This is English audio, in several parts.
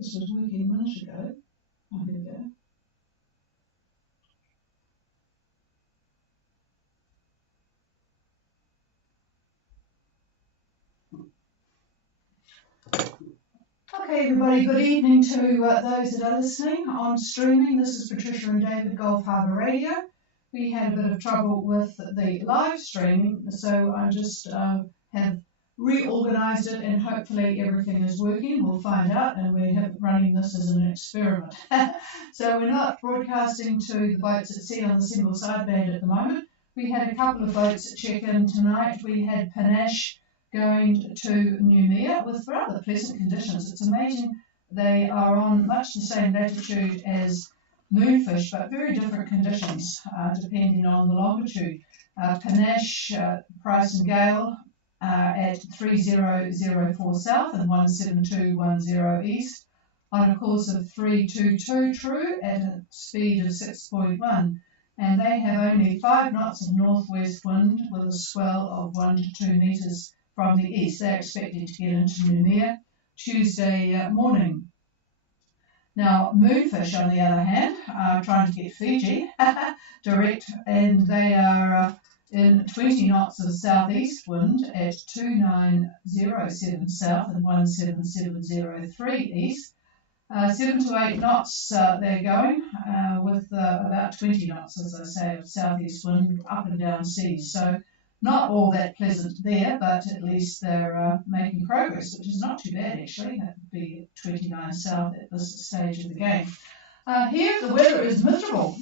this was working a minute ago. Oh, here we go. Okay, everybody, good evening to those that are listening on streaming. This is Patricia and David, Gulf Harbour Radio. We had a bit of trouble with the live stream, so I just have reorganised it and hopefully everything is working. We'll find out, and we're running this as an experiment. So we're not broadcasting to the boats at sea on the single sideband at the moment. We had a couple of boats check in tonight. We had Panache going to Noumea with rather pleasant conditions. It's amazing, they are on much the same latitude as Moonfish, but very different conditions depending on the longitude. Panache, Price and Gale at 3004 south and 17210 east on a course of 322 true at a speed of 6.1. And they have only 5 knots of northwest wind with a swell of 1 to 2 metres from the east. They're expected to get into Noumea Tuesday morning. Now, Moonfish, on the other hand, are trying to get Fiji direct, and they are in 20 knots of southeast wind at 2907 south and 17703 east. 7 to 8 knots they're going, with about 20 knots, as I say, of southeast wind up and down seas. So not all that pleasant there, but at least they're making progress, which is not too bad actually. That would be 29 south at this stage of the game. Here the weather is miserable.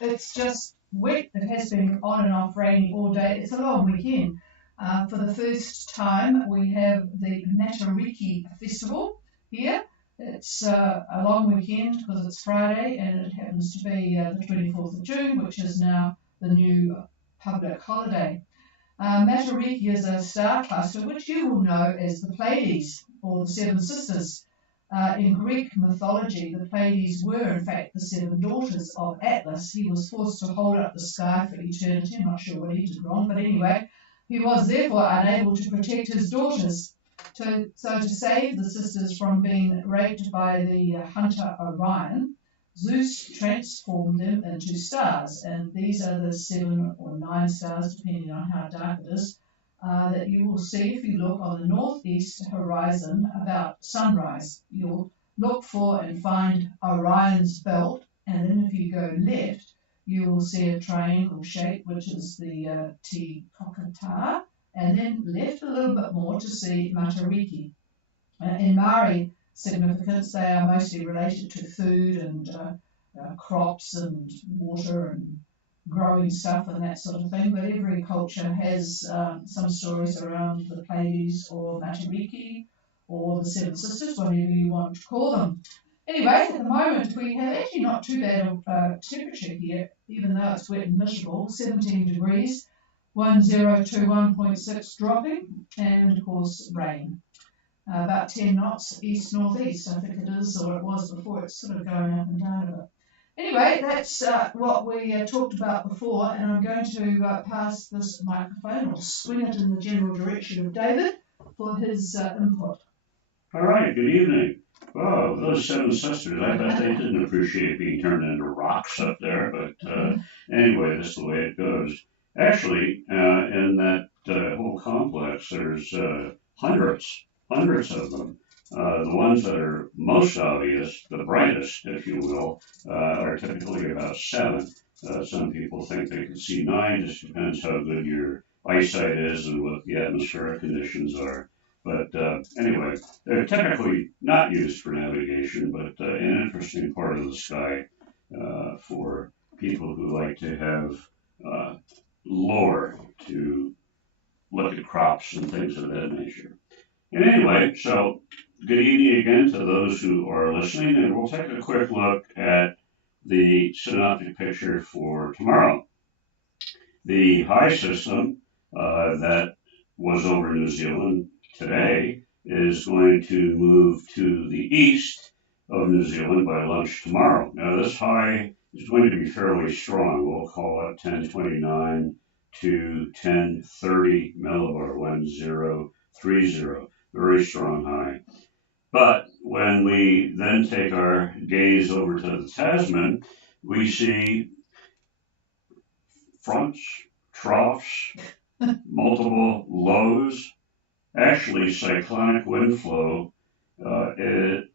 It's just wet. It has been on and off raining all day. It's a long weekend. For the first time we have the Matariki Festival here. It's a long weekend because it's Friday and it happens to be the 24th of June, which is now the new public holiday. Matariki is a star cluster which you will know as the Pleiades or the Seven Sisters. In Greek mythology, the Pleiades were in fact the 7 daughters of Atlas. He was forced to hold up the sky for eternity. I'm not sure what he did wrong, but anyway, he was therefore unable to protect his daughters. So to save the sisters from being raped by the hunter Orion, Zeus transformed them into stars, and these are the 7 or 9 stars, depending on how dark it is, that you will see if you look on the northeast horizon about sunrise. You'll look for and find Orion's belt, and then if you go left, you will see a triangle shape, which is the Te Kokata, and then left a little bit more to see Matariki. In Maori significance, they are mostly related to food and crops and water and growing stuff and that sort of thing, but every culture has some stories around the Pleiades or Matariki or the Seven Sisters, whatever you want to call them. Anyway, at the moment we have actually not too bad of temperature here, even though it's wet and miserable, 17 degrees, 1021.6 dropping, and of course rain. About 10 knots east-northeast, I think it is, or it was before. It's sort of going up and down a bit. Anyway, that's what we talked about before, and I'm going to pass this microphone or swing it in the general direction of David for his input. All right, good evening. Oh, those 7 sisters, I bet they didn't appreciate being turned into rocks up there, but anyway, that's the way it goes. Actually, in that whole complex, there's hundreds of them. The ones that are most obvious, the brightest, if you will, are typically about 7. Some people think they can see 9, just depends how good your eyesight is and what the atmospheric conditions are. But anyway, they're typically not used for navigation, but an interesting part of the sky for people who like to have lore to look at crops and things of that nature. And anyway, so good evening again to those who are listening, and we'll take a quick look at the synoptic picture for tomorrow. The high system that was over New Zealand today is going to move to the east of New Zealand by lunch tomorrow. Now this high is going to be fairly strong. We'll call it 1029 to 1030 millibar, 1030. Very strong high. But when we then take our gaze over to the Tasman, we see fronts, troughs, multiple lows. Actually, cyclonic wind flow it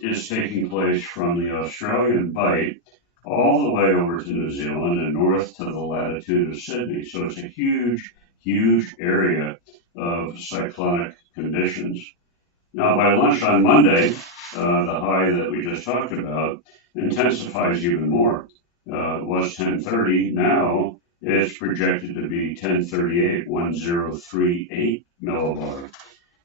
is taking place from the Australian Bight all the way over to New Zealand and north to the latitude of Sydney. So it's a huge, huge area of cyclonic conditions. Now, by lunch on Monday, the high that we just talked about intensifies even more. It was 1030. Now it's projected to be 1038, 1038 millibar.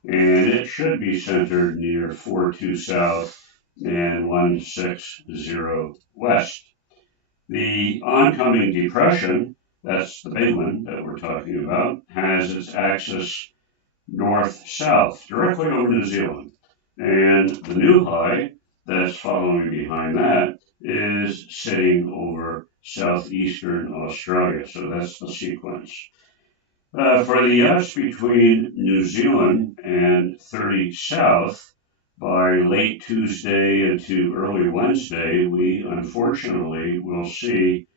And it should be centered near 42 south and 160 west. The oncoming depression, that's the big one that we're talking about, has its axis north-south, directly over New Zealand. And the new high that's following behind that is sitting over southeastern Australia. So that's the sequence. For the yachts between New Zealand and 30 south, by late Tuesday into early Wednesday, we unfortunately will see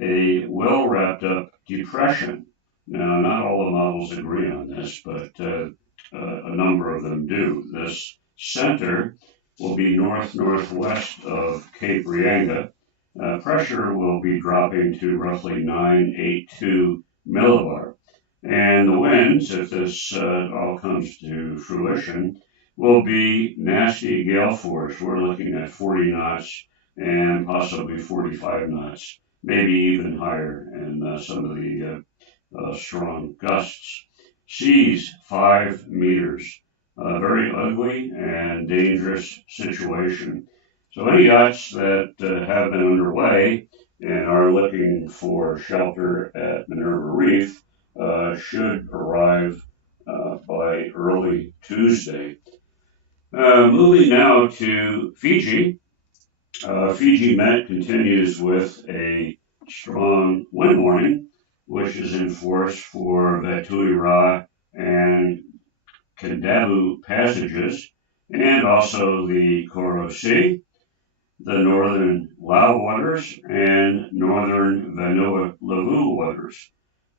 a well wrapped up depression. Now, not all the models agree on this, but a number of them do. This center will be north-northwest of Cape Reinga. Pressure will be dropping to roughly 982 millibar. And the winds, if this all comes to fruition, will be nasty gale force. We're looking at 40 knots and possibly 45 knots, maybe even higher in some of the strong gusts. Seas 5 meters. Very ugly and dangerous situation. So any yachts that have been underway and are looking for shelter at Minerva Reef should arrive by early Tuesday. Moving now to Fiji. Fiji Met continues with a strong wind warning, which is in force for Vatuira and Kendavu passages, and also the Koro Sea, the northern Lao waters, and northern Vanuatu waters.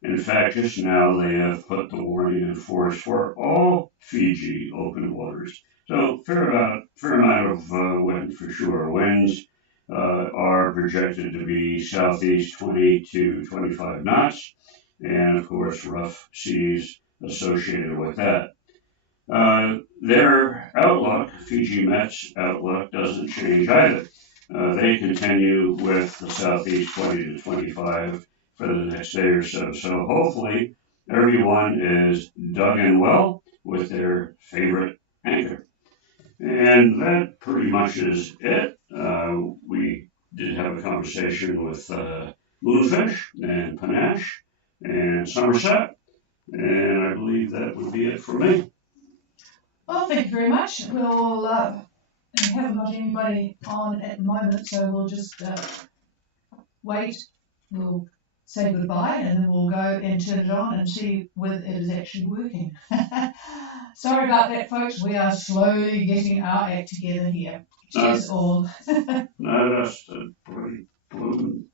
In fact, just now they have put the warning in force for all Fiji open waters. So fair amount of wind for sure. Winds are projected to be southeast 20 to 25 knots, and of course rough seas associated with that. Their outlook, Fiji Met's outlook, doesn't change either. They continue with the southeast 20 to 25 for the next day or so. So hopefully everyone is dug in well with their favorite anchor. And that pretty much is it. We did have a conversation with Moonfish and Panache and Somerset, and I believe that would be it for me. Well, thank you very much. We'll we haven't got anybody on at the moment, so we'll just wait. We'll say goodbye and then we'll go and turn it on and see whether it is actually working. Sorry about that, folks. We are slowly getting our act together here. Cheers all. No, that's pretty blue.